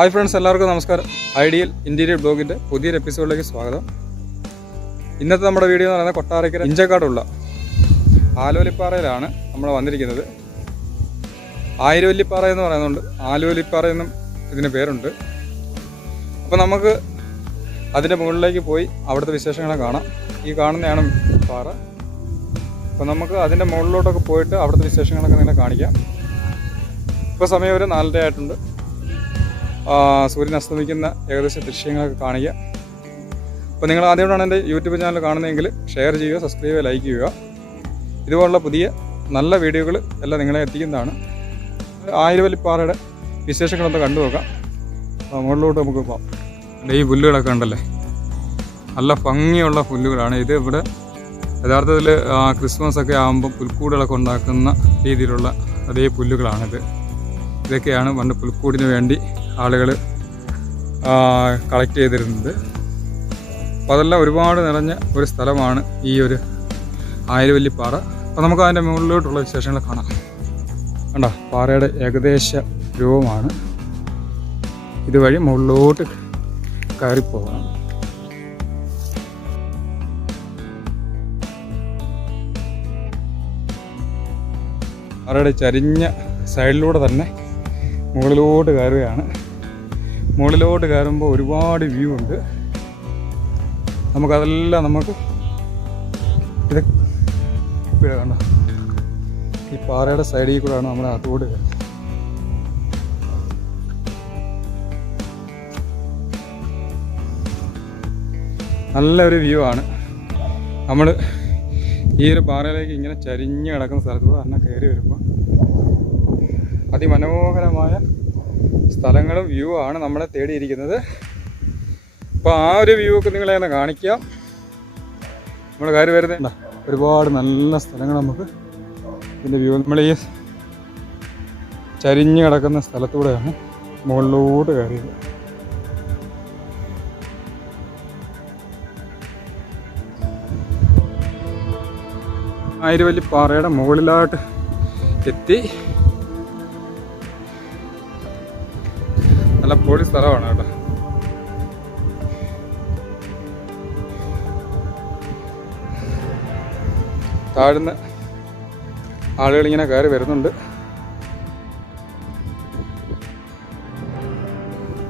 Hi friends, എല്ലാവർക്കും നമസ്കാരം. Ideal interior ബ്ലോഗിൻ്റെ പുതിയൊരു എപ്പിസോഡിലേക്ക് സ്വാഗതം. ഇന്നത്തെ നമ്മുടെ വീഡിയോ എന്ന് പറയുന്നത് കൊട്ടാരക്കര ഇഞ്ചക്കാടുള്ള ആലുവലിപ്പാറയിലാണ് നമ്മൾ വന്നിരിക്കുന്നത്. ആയിരവല്ലിപ്പാറ എന്ന് പറയുന്നുണ്ട്, ആലുവലിപ്പാറ എന്നും ഇതിന് പേരുണ്ട്. അപ്പോൾ നമുക്ക് അതിൻ്റെ മുകളിലേക്ക് പോയി അവിടുത്തെ വിശേഷങ്ങളെ കാണാം. ഈ കാണുന്നതാണ് പാറ. അപ്പോൾ നമുക്ക് അതിൻ്റെ മുകളിലോട്ടൊക്കെ പോയിട്ട് അവിടുത്തെ വിശേഷങ്ങളൊക്കെ നിങ്ങളെ കാണിക്കാം. ഇപ്പോൾ സമയം ഒരു 4:30 ആയിട്ടുണ്ട്. സൂര്യൻ അസ്തമിക്കുന്ന ഏകദേശം ദൃശ്യങ്ങളൊക്കെ കാണിക്കുക. അപ്പോൾ നിങ്ങൾ ആദ്യമായിട്ടാണ് എൻ്റെ യൂട്യൂബ് ചാനൽ കാണുന്നതെങ്കിൽ ഷെയർ ചെയ്യുക, സബ്സ്ക്രൈബ് ചെയ്യുക, ലൈക്ക് ചെയ്യുക. ഇതുപോലുള്ള പുതിയ നല്ല വീഡിയോകൾ എല്ലാം നിങ്ങളെ എത്തിക്കുന്നതാണ്. ആയിരവല്ലിപ്പാറയുടെ വിശേഷങ്ങളൊന്ന് കണ്ടു നോക്കാം. മുകളിലോട്ട് നമുക്ക് പോകാം. ഈ പുല്ലുകളൊക്കെ ഉണ്ടല്ലേ, നല്ല ഭംഗിയുള്ള പുല്ലുകളാണ്. ഇത് ഇവിടെ യഥാർത്ഥത്തിൽ ക്രിസ്മസ് ഒക്കെ ആകുമ്പോൾ പുൽക്കൂടുകളൊക്കെ ഉണ്ടാക്കുന്ന രീതിയിലുള്ള അതേ പുല്ലുകളാണിത്. ഇതൊക്കെയാണ് പണ്ട് പുൽക്കൂടിന് വേണ്ടി ആളുകൾ കളക്ട് ചെയ്തിരുന്നത്. അപ്പോൾ അതെല്ലാം ഒരുപാട് നിറഞ്ഞ ഒരു സ്ഥലമാണ് ഈ ഒരു ആയിരവല്ലിപ്പാറ. അപ്പോൾ നമുക്ക് അതിൻ്റെ മുകളിലോട്ടുള്ള വിശേഷങ്ങൾ കാണാം. കണ്ടോ, പാറയുടെ ഏകദേശ രൂപമാണ്. ഇതുവഴി മുകളിലോട്ട് കയറിപ്പോകണം. പാറയുടെ ചരിഞ്ഞ സൈഡിലൂടെ തന്നെ മുകളിലോട്ട് കയറുകയാണ്. മുകളിലോട്ട് കയറുമ്പോൾ ഒരുപാട് വ്യൂ ഉണ്ട്. നമുക്കതെല്ലാം ഇത് കണ്ടോ, ഈ പാറയുടെ സൈഡിൽ കൂടെയാണ് നമ്മൾ അതോട് കയറുന്നത്. നല്ലൊരു വ്യൂ ആണ്. നമ്മൾ ഈ ഒരു പാറയിലേക്ക് ഇങ്ങനെ ചരിഞ്ഞ് കിടക്കുന്ന സ്ഥലത്തൂടെ തന്നെ കയറി വരുമ്പോൾ അതിമനോഹരമായ സ്ഥലങ്ങളും വ്യൂ ആണ് നമ്മളെ തേടിയിരിക്കുന്നത്. അപ്പോൾ ആ ഒരു വ്യൂ ഒക്കെ നിങ്ങളെ ഒന്ന് കാണിക്കാം. നമ്മൾ കയറി വരുന്നുണ്ട്, ഒരുപാട് നല്ല സ്ഥലങ്ങൾ നമുക്ക് ഇതിൻ്റെ വ്യൂ. നമ്മൾ ഈ ചരിഞ്ഞ് കിടക്കുന്ന സ്ഥലത്തൂടെയാണ് മുകളിലോട്ട് കയറിയത്. ആയിരവല്ലിപ്പാറയുടെ മുകളിലോട്ട് എത്തി. നല്ല പൊടി സ്ഥലമാണ് കേട്ടോ. താഴ്ന്ന് ആളുകളിങ്ങനെ കയറി വരുന്നുണ്ട്.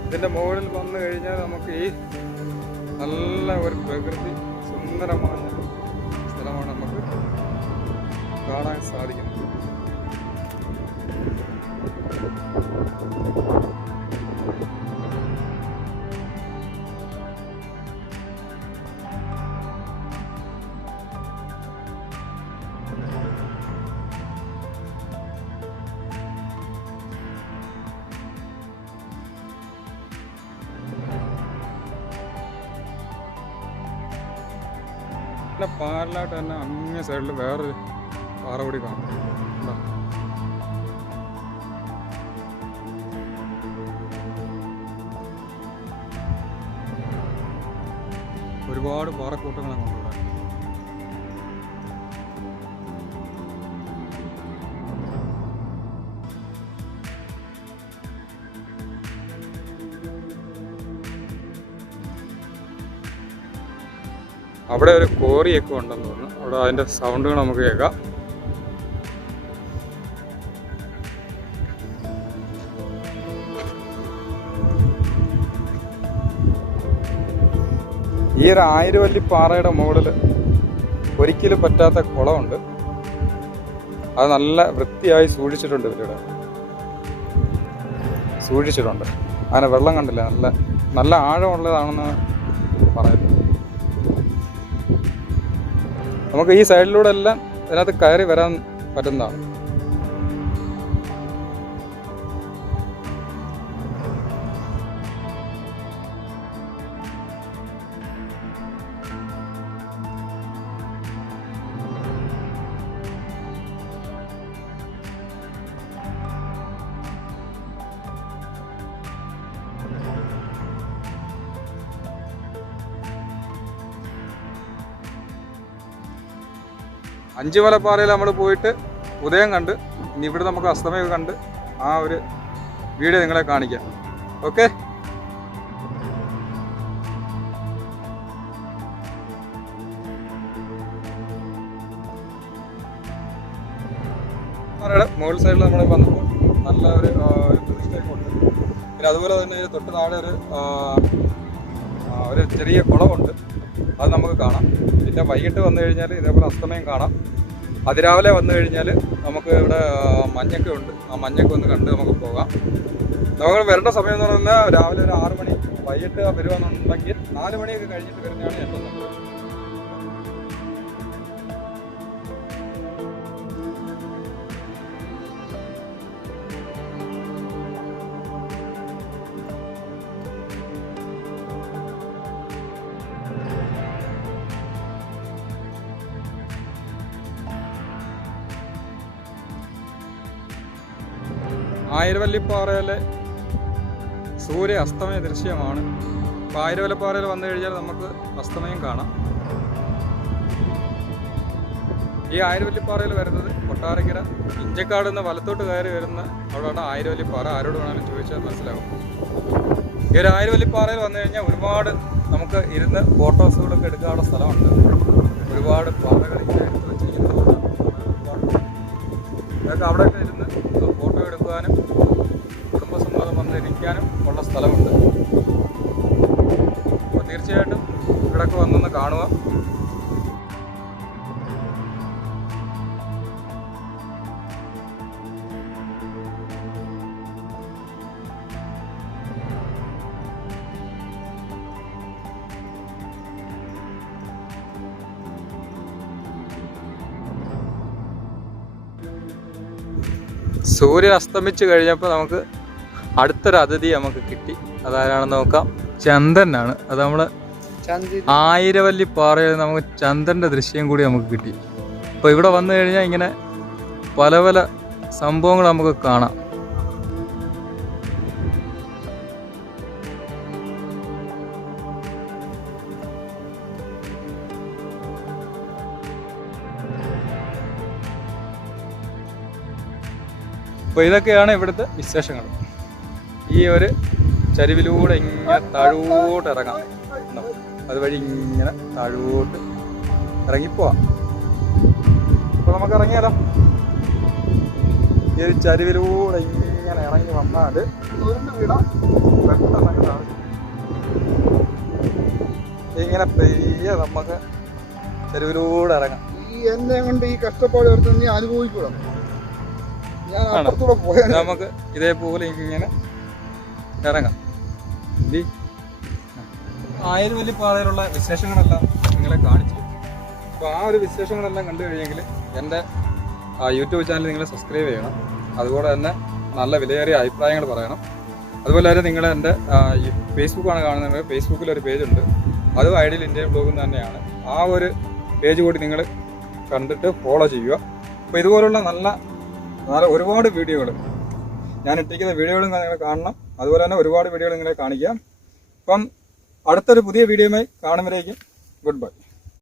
ഇതിൻ്റെ മുകളിൽ വന്നു കഴിഞ്ഞാൽ നമുക്ക് ഈ നല്ല ഒരു പ്രകൃതി സുന്ദരമായ സ്ഥലമാണ് നമുക്ക് കാണാൻ സാധിക്കുന്നത്. പാറലായിട്ട് തന്നെ അങ്ങേ സൈഡിൽ വേറൊരു പാറ കൂടി കാണും. ഒരുപാട് പാറക്കൂട്ടങ്ങളാണ് കൊണ്ടുപോകാൻ. അവിടെ ഒരു കോറിയൊക്കെ ഉണ്ടെന്ന് തോന്നുന്നു. അവിടെ അതിൻ്റെ സൗണ്ടുകൾ നമുക്ക് കേൾക്കാം. ഈ ഒരു ആയിരവല്ലിപ്പാറയുടെ മുകളിൽ ഒരിക്കലും പറ്റാത്ത കുളമുണ്ട്. അത് നല്ല വൃത്തിയായി സൂക്ഷിച്ചിട്ടുണ്ട്. ഇവരുടെ സൂക്ഷിച്ചിട്ടുണ്ട്. അങ്ങനെ വെള്ളം കണ്ടില്ല, നല്ല ആഴമുള്ളതാണെന്ന് പറയുന്നു. നമുക്ക് ഈ സൈഡിലൂടെ എല്ലാം ഇതിനകത്ത് കയറി വരാൻ പറ്റുന്നതാണ്. അഞ്ചുമലപ്പാറയിൽ നമ്മൾ പോയിട്ട് ഉദയം കണ്ട്, ഇനി ഇവിടെ നമുക്ക് അസ്തമയം കണ്ട് ആ ഒരു വീഡിയോ നിങ്ങളെ കാണിക്കാം. ഓക്കെ. മുകൾ സൈഡിൽ നമ്മൾ വന്നപ്പോൾ നല്ല ഒരു ടൂറിസ്റ്റ് ഉണ്ട്. പിന്നെ അതുപോലെ തന്നെ തൊട്ട് താഴെ ഒരു ചെറിയ കുളമുണ്ട്, അത് നമുക്ക് കാണാം. പിന്നെ വൈകിട്ട് വന്നു കഴിഞ്ഞാൽ ഇതേപോലെ അസ്തമയം കാണാം. അതിരാവിലെ വന്നു കഴിഞ്ഞാൽ നമുക്ക് ഇവിടെ മഞ്ഞൊക്കെ ഉണ്ട്, ആ മഞ്ഞൊക്കെ ഒന്ന് കണ്ട് നമുക്ക് പോകാം. നമുക്ക് വരേണ്ട സമയം എന്ന് പറഞ്ഞാൽ രാവിലെ ഒരു 6 മണി, വൈകിട്ട് വരുവാന്നുണ്ടെങ്കിൽ 4 മണിയൊക്കെ കഴിഞ്ഞിട്ട് വരുന്നതാണ് ഏറ്റവും നല്ലത്. ആയിരവല്ലിപ്പാറയിലെ സൂര്യ അസ്തമയ ദൃശ്യമാണ്. അപ്പോൾ ആയിരവല്ലിപ്പാറയിൽ വന്നു കഴിഞ്ഞാൽ നമുക്ക് അസ്തമയം കാണാം. ഈ ആയിരവല്ലിപ്പാറയിൽ വരുന്നത് കൊട്ടാരക്കര ഇഞ്ചക്കാട് നിന്ന് വലത്തോട്ട് കയറി വരുന്ന അവിടെയാണ് ആയിരവല്ലിപ്പാറ. ആരോട് വേണമെങ്കിലും ചോദിച്ചാൽ മനസ്സിലാവും. ഈ ഒരു ആയിരവല്ലിപ്പാറയിൽ വന്നു കഴിഞ്ഞാൽ ഒരുപാട് നമുക്ക് ഇരുന്ന് ഫോട്ടോസുകളൊക്കെ എടുക്കാനുള്ള സ്ഥലമുണ്ട്. ഒരുപാട് പാറകൾ ഇങ്ങനെ എടുത്ത് വെച്ചിരിക്കുന്നത് ഇതൊക്കെ അവിടെയൊക്കെ ഇരുന്ന് ഫോട്ടോ എടുക്കാനും കുടുംബസമ്മതം വന്നിരിക്കാനും ഉള്ള സ്ഥലമുണ്ട്. അപ്പോൾ തീർച്ചയായിട്ടും ഇവിടെയൊക്കെ വന്നൊന്ന് കാണുക. സൂര്യൻ അസ്തമിച്ച് കഴിഞ്ഞപ്പോൾ നമുക്ക് അടുത്തൊരു അതിഥി നമുക്ക് കിട്ടി. അതാരാണെന്ന് നോക്കാം. ചന്ദ്രനാണ്. അത് നമ്മൾ ആയിരവല്ലിപ്പാറയിൽ നമുക്ക് ചന്ദ്രൻ്റെ ദൃശ്യം കൂടി നമുക്ക് കിട്ടി. അപ്പോൾ ഇവിടെ വന്നു കഴിഞ്ഞാൽ ഇങ്ങനെ പല പല സംഭവങ്ങൾ നമുക്ക് കാണാം. അപ്പോൾ ഇതൊക്കെയാണ് ഇവിടുത്തെ വിശേഷങ്ങൾ. ഈ ഒരു ചരിവിലൂടെ ഇങ്ങനെ താഴോട്ട് ഇറങ്ങാം. അതുവഴി ഇങ്ങനെ താഴോട്ട് ഇറങ്ങിപ്പോവാം. അപ്പോൾ നമുക്ക് ഇറങ്ങിയാലോ. ഈ ഒരു ചരിവിലൂടെ ഇങ്ങനെ ഇറങ്ങി വന്നാൽ ഇങ്ങനെ പെയ്യ നമുക്ക് ചരിവിലൂടെ ഇറങ്ങാം. ഈ എന്നെ കൊണ്ട് ഈ കഷ്ടപ്പാട് നീ അനുഭവിക്കണം. നമുക്ക് ഇതേപോലെ ഇങ്ങനെ ഇറങ്ങാം. ആയിരവല്ലിപ്പാറയിലുള്ള വിശേഷങ്ങളെല്ലാം നിങ്ങളെ കാണിച്ചു. അപ്പോൾ ആ ഒരു വിശേഷങ്ങളെല്ലാം കണ്ടു കഴിഞ്ഞെങ്കിൽ എൻ്റെ യൂട്യൂബ് ചാനൽ നിങ്ങൾ സബ്സ്ക്രൈബ് ചെയ്യണം. അതുപോലെ തന്നെ നല്ല വിലയേറിയ അഭിപ്രായങ്ങൾ പറയണം. അതുപോലെ തന്നെ നിങ്ങൾ എൻ്റെ ഫേസ്ബുക്കാണ് കാണുന്നത്. ഫേസ്ബുക്കിലൊരു പേജുണ്ട്, അതും ഐഡിയൽ ഇന്ത്യൻ ബ്ലോഗും തന്നെയാണ്. ആ ഒരു പേജ് കൂടി നിങ്ങൾ കണ്ടിട്ട് ഫോളോ ചെയ്യുക. അപ്പോൾ ഇതുപോലുള്ള നല്ല ഒരുപാട് വീഡിയോകൾ ഞാൻ ഇട്ടിരിക്കുന്ന വീഡിയോകളും നിങ്ങൾ കാണണം. അതുപോലെ തന്നെ ഒരുപാട് വീഡിയോകൾ നിങ്ങളെ കാണിക്കാം. അപ്പം അടുത്തൊരു പുതിയ വീഡിയോയുമായി കാണുമ്പോഴേക്കും ഗുഡ് ബൈ.